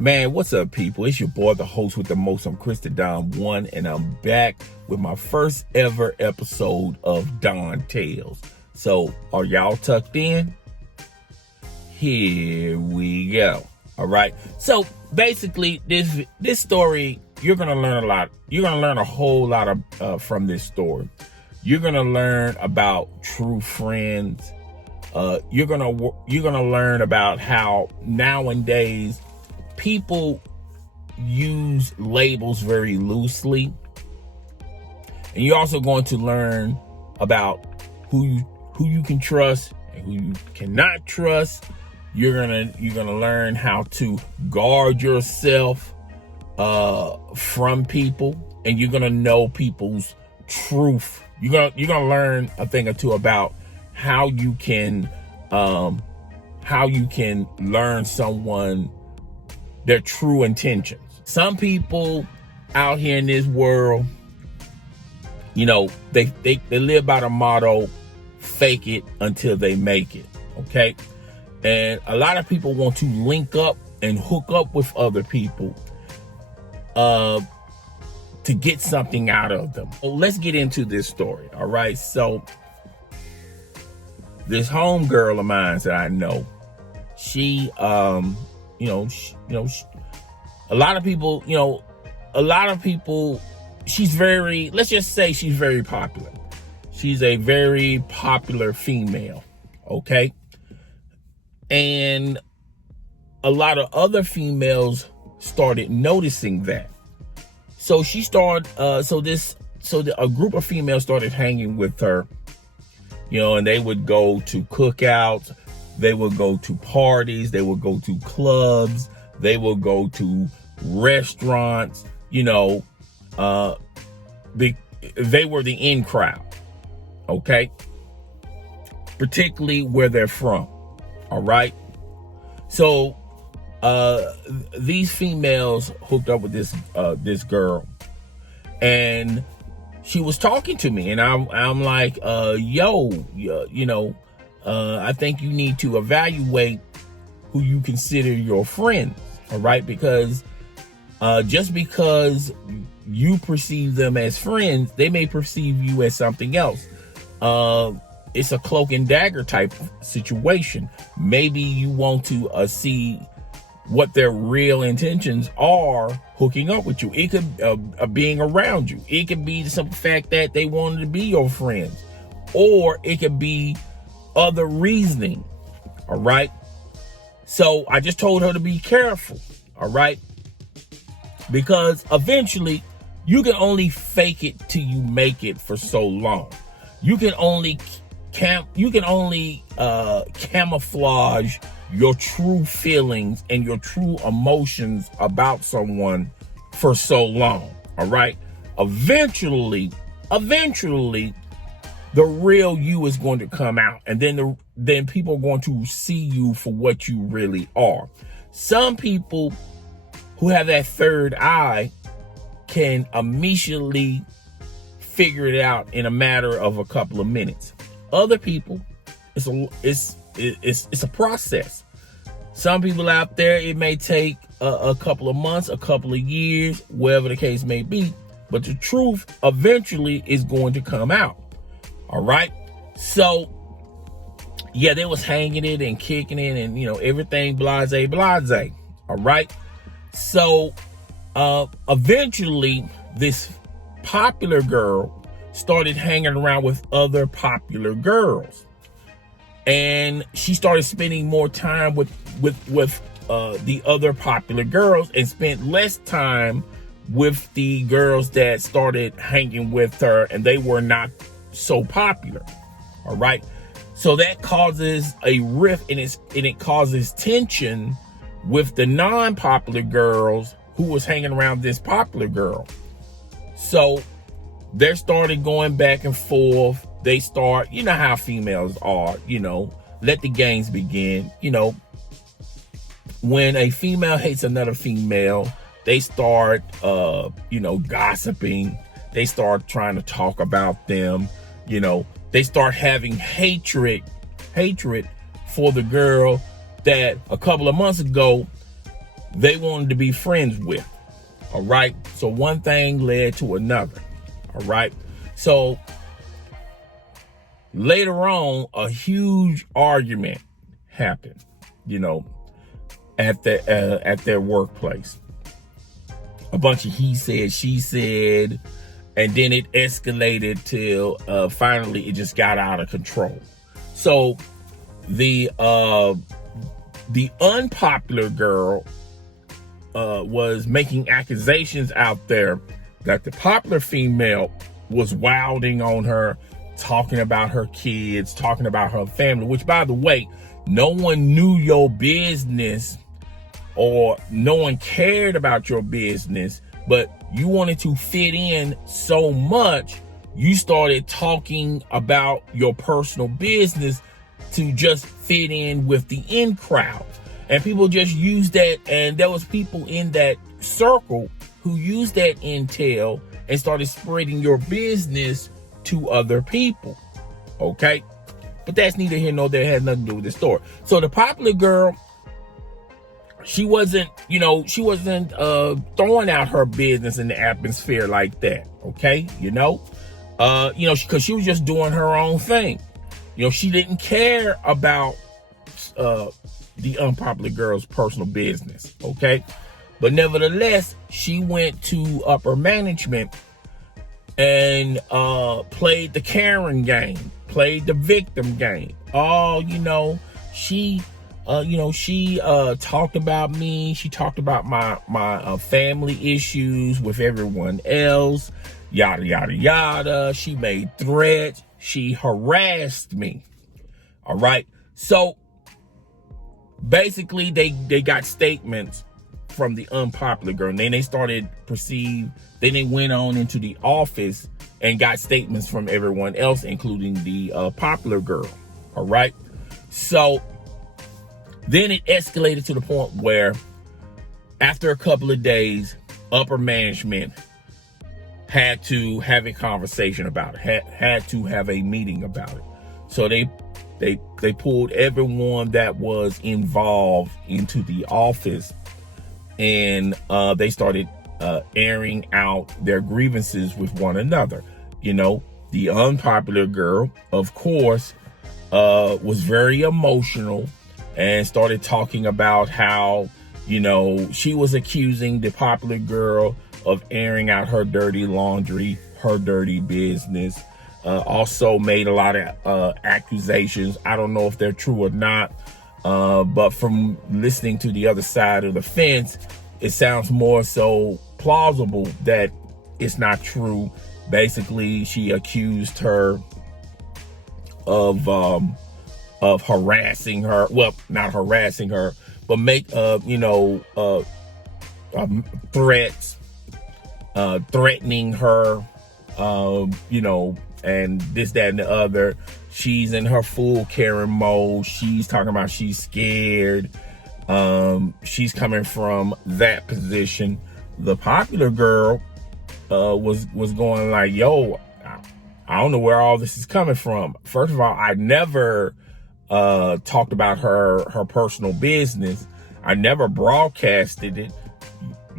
Man, what's up, people? It's your boy, the host with the most. I'm Chris the Don One, and I'm back with my first ever episode of Don Tales. So, are y'all tucked in? Here we go. All right. So, basically, this story, you're gonna learn a lot. You're gonna learn a whole lot from this story. You're gonna learn about true friends. You're gonna learn about how nowadays people use labels very loosely, and you're also going to learn about who you can trust and who you cannot trust. You're gonna learn how to guard yourself from people, and you're gonna know people's truth. You're gonna learn a thing or two about how you can learn someone their true intentions. Some people out here in this world, you know, they live by the motto, fake it until they make it. Okay. And a lot of people want to link up and hook up with other people to get something out of them. Well, let's get into this story. All right. So this homegirl of mine that I know, she, a lot of people, she's very, let's just say she's very popular. She's a very popular female. Okay. And a lot of other females started noticing that. So she started, a group of females started hanging with her, and they would go to cookouts. They would go to parties. They would go to clubs. They would go to restaurants. They were the in crowd. Okay. Particularly where they're from. All right. So these females hooked up with this girl, and she was talking to me, and I'm like, I think you need to evaluate who you consider your friends. All right. Because just because you perceive them as friends, they may perceive you as something else. It's a cloak and dagger type situation. Maybe you want to see what their real intentions are hooking up with you. It could being around you. It could be the simple fact that they wanted to be your friends, or it could be other reasoning. All right. So I just told her to be careful. All right. Because eventually you can only fake it till you make it for so long. You can only camouflage your true feelings and your true emotions about someone for so long. All right. Eventually, the real you is going to come out, and then people are going to see you for what you really are. Some people who have that third eye can immediately figure it out in a matter of a couple of minutes. Other people, it's a process. Some people out there, it may take a couple of months, a couple of years, whatever the case may be, but the truth eventually is going to come out. All right. So yeah, they was hanging it and kicking it and, everything blase. All right. So eventually this popular girl started hanging around with other popular girls, and she started spending more time with the other popular girls and spent less time with the girls that started hanging with her, and they were not so popular. All right. So that causes a rift, and it causes tension with the non-popular girls who was hanging around this popular girl. So they started going back and forth. They start, how females are, let the games begin. When a female hates another female, they start, gossiping. They start trying to talk about them. They start having hatred for the girl that a couple of months ago they wanted to be friends with. All right. So one thing led to another. All right. So later on, a huge argument happened, at their workplace. A bunch of he said, she said, and then it escalated till finally it just got out of control. So the unpopular girl was making accusations out there that the popular female was wilding on her, talking about her kids, talking about her family, which, by the way, no one knew your business or no one cared about your business, but you wanted to fit in so much, you started talking about your personal business to just fit in with the in crowd. And people just used that, and there was people in that circle who used that intel and started spreading your business to other people. Okay? But that's neither here nor there. It has nothing to do with the story. So the popular girl, she wasn't throwing out her business in the atmosphere like that. Okay? Because she was just doing her own thing. She didn't care about the unpopular girl's personal business. Okay? But nevertheless, she went to upper management and played the Karen game, played the victim game. She talked about me. She talked about my family issues with everyone else, yada, yada, yada. She made threats. She harassed me. All right. So basically they got statements from the unpopular girl. And then they went on into the office and got statements from everyone else, including the popular girl. All right. So then it escalated to the point where after a couple of days, upper management had to have a conversation about it, had to have a meeting about it. So they pulled everyone that was involved into the office, and they started airing out their grievances with one another. The unpopular girl, of course, was very emotional and started talking about how, she was accusing the popular girl of airing out her dirty laundry, her dirty business. Also made a lot of accusations. I don't know if they're true or not, but from listening to the other side of the fence, it sounds more so plausible that it's not true. Basically, she accused her of harassing her. Well, not harassing her, but make threats, threatening her, and this, that, and the other. She's in her full Karen mode. She's talking about she's scared. She's coming from that position. The popular girl was going like, yo, I don't know where all this is coming from. First of all, I never talked about her personal business. I never broadcasted it.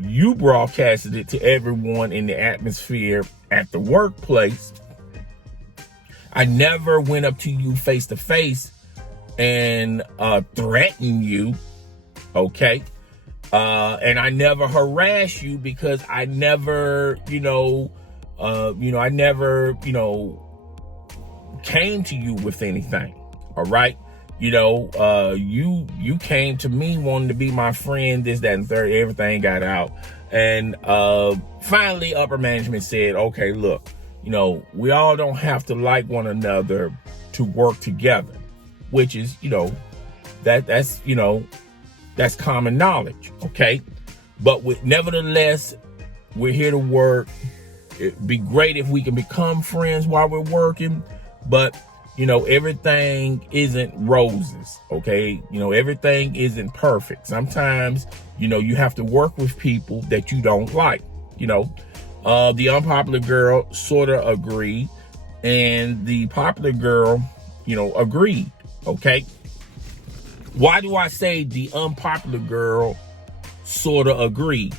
You broadcasted it to everyone in the atmosphere at the workplace. I never went up to you face to face and threatened you. Okay. And I never harassed you because I never, I never, came to you with anything. All right. You came to me wanting to be my friend, this, that, and third. Everything got out. And finally, upper management said, okay, look, we all don't have to like one another to work together, which is, that's common knowledge. Okay. But nevertheless, we're here to work. It'd be great if we can become friends while we're working, but everything isn't roses. Okay. Everything isn't perfect. Sometimes, you have to work with people that you don't like. The unpopular girl sort of agreed, and the popular girl, agreed. Okay. Why do I say the unpopular girl sort of agreed.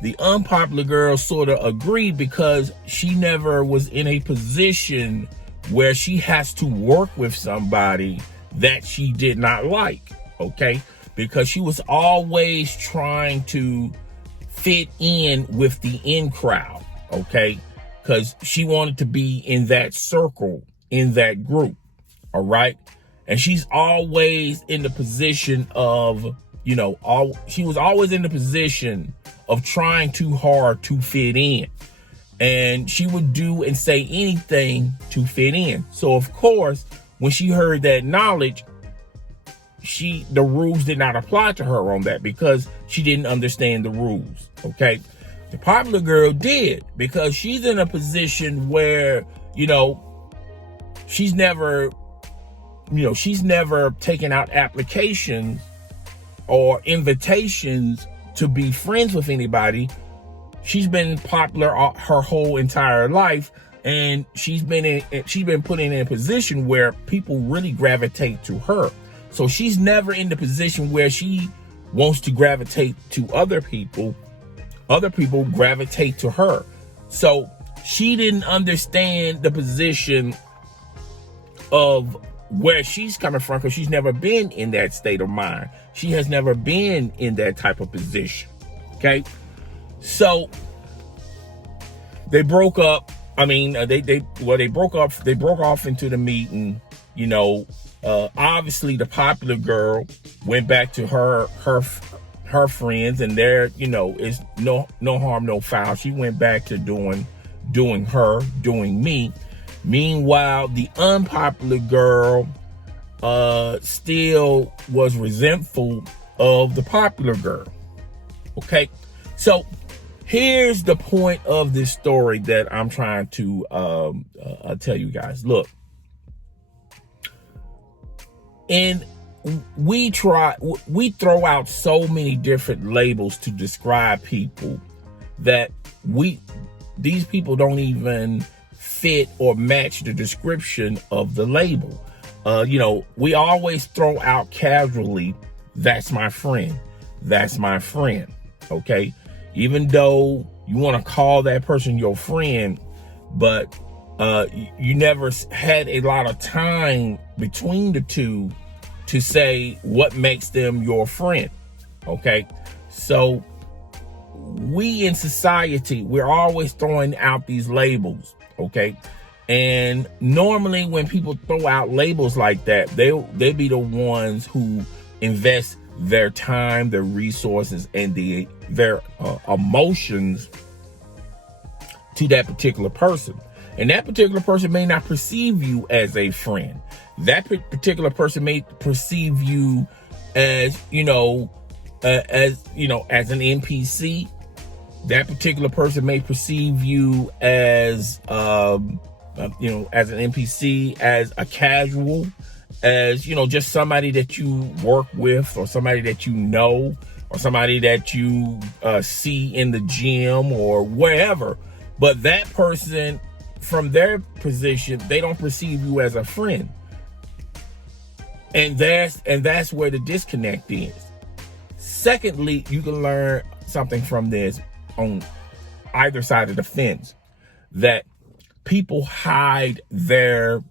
The unpopular girl sort of agreed because she never was in a position where she has to work with somebody that she did not like, okay? Because she was always trying to fit in with the in crowd, okay? Because she wanted to be in that circle, in that group, all right? And she's always in the position of, she was always in the position of trying too hard to fit in. And she would do and say anything to fit in. So, of course, when she heard that knowledge, the rules did not apply to her on that because she didn't understand the rules, okay? The popular girl did, because she's in a position where, she's never taken out applications or invitations to be friends with anybody. She's been popular her whole entire life, and she's been put in a position where people really gravitate to her. So she's never in the position where she wants to gravitate to other people. Other people gravitate to her. So she didn't understand the position of where she's coming from, because she's never been in that state of mind. She has never been in that type of position. Okay. So they broke up. I mean, they broke up. They broke off into the meeting. Obviously the popular girl went back to her friends, and there, is no harm, no foul. She went back to doing me. Meanwhile, the unpopular girl still was resentful of the popular girl. Okay, so here's the point of this story that I'm trying to tell you guys. Look, and we throw out so many different labels to describe people that these people don't even fit or match the description of the label. We always throw out casually, "That's my friend. That's my friend." Okay. Even though you want to call that person your friend, but you never had a lot of time between the two to say what makes them your friend. Okay. So we in society, we're always throwing out these labels. Okay. And normally when people throw out labels like that, they be the ones who invest their time, their resources, and their emotions to that particular person. And that particular person may not perceive you as a friend. That particular person may perceive you as, as an NPC. That particular person may perceive you as, as an NPC, as a casual, as, just somebody that you work with, or somebody that you know, or somebody that you see in the gym or wherever. But that person, from their position, they don't perceive you as a friend. And that's where the disconnect is. Secondly, you can learn something from this on either side of the fence, that people hide their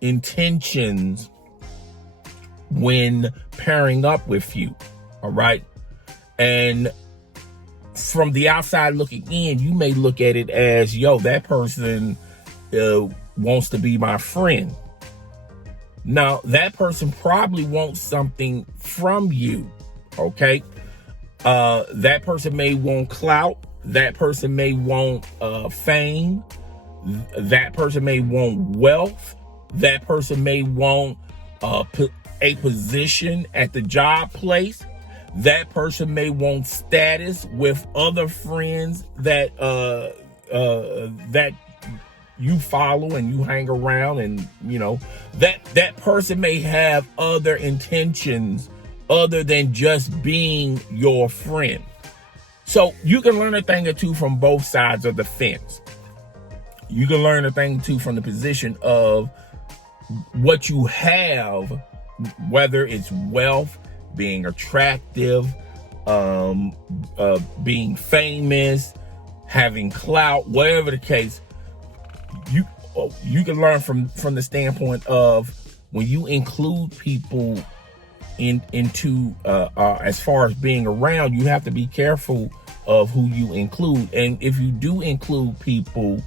intentions when pairing up with you. All right. And from the outside looking in, you may look at it as, that person wants to be my friend. Now, that person probably wants something from you. Okay. That person may want clout. That person may want fame. That person may want wealth. That person may want a position at the job place. That person may want status with other friends that you follow and you hang around, and that person may have other intentions other than just being your friend. So you can learn a thing or two from both sides of the fence. You can learn a thing or two from the position of what you have, whether it's wealth, being attractive, being famous, having clout, whatever the case. You can learn from the standpoint of when you include people into as far as being around, you have to be careful of who you include. And if you do include people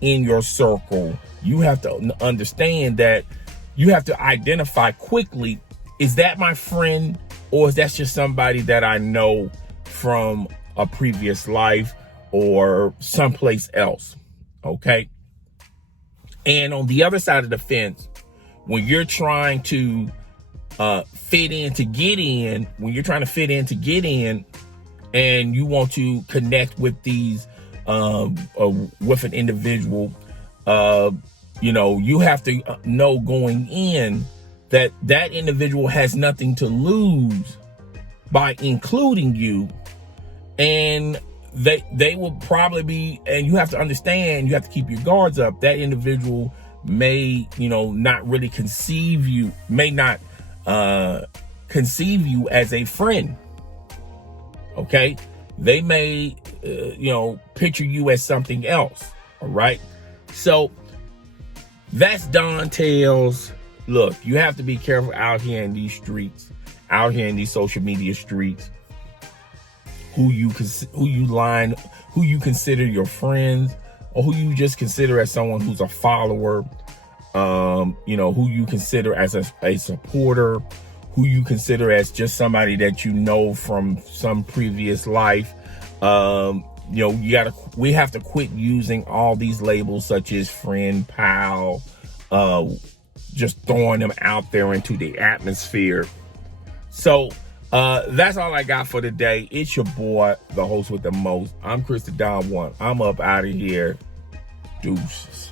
in your circle, you have to understand that you have to identify quickly, is that my friend, or is that just somebody that I know from a previous life or someplace else? Okay. And on the other side of the fence, when you're trying to fit in to get in, and you want to connect with these with an individual, you have to know going in that that individual has nothing to lose by including you, and they will probably be, and you have to understand, you have to keep your guards up. That individual may, not really conceive you as a friend. Okay. They may, picture you as something else. All right. So that's Don Tales. Look, you have to be careful out here in these streets, out here in these social media streets, who you consider your friends, or who you just consider as someone who's a follower, who you consider as a supporter, who you consider as just somebody that you know from some previous life. We have to quit using all these labels such as friend, pal, just throwing them out there into the atmosphere. So that's all I got for today. It's your boy, the host with the most. I'm Chris the Don One. I'm up out of here. Deuces.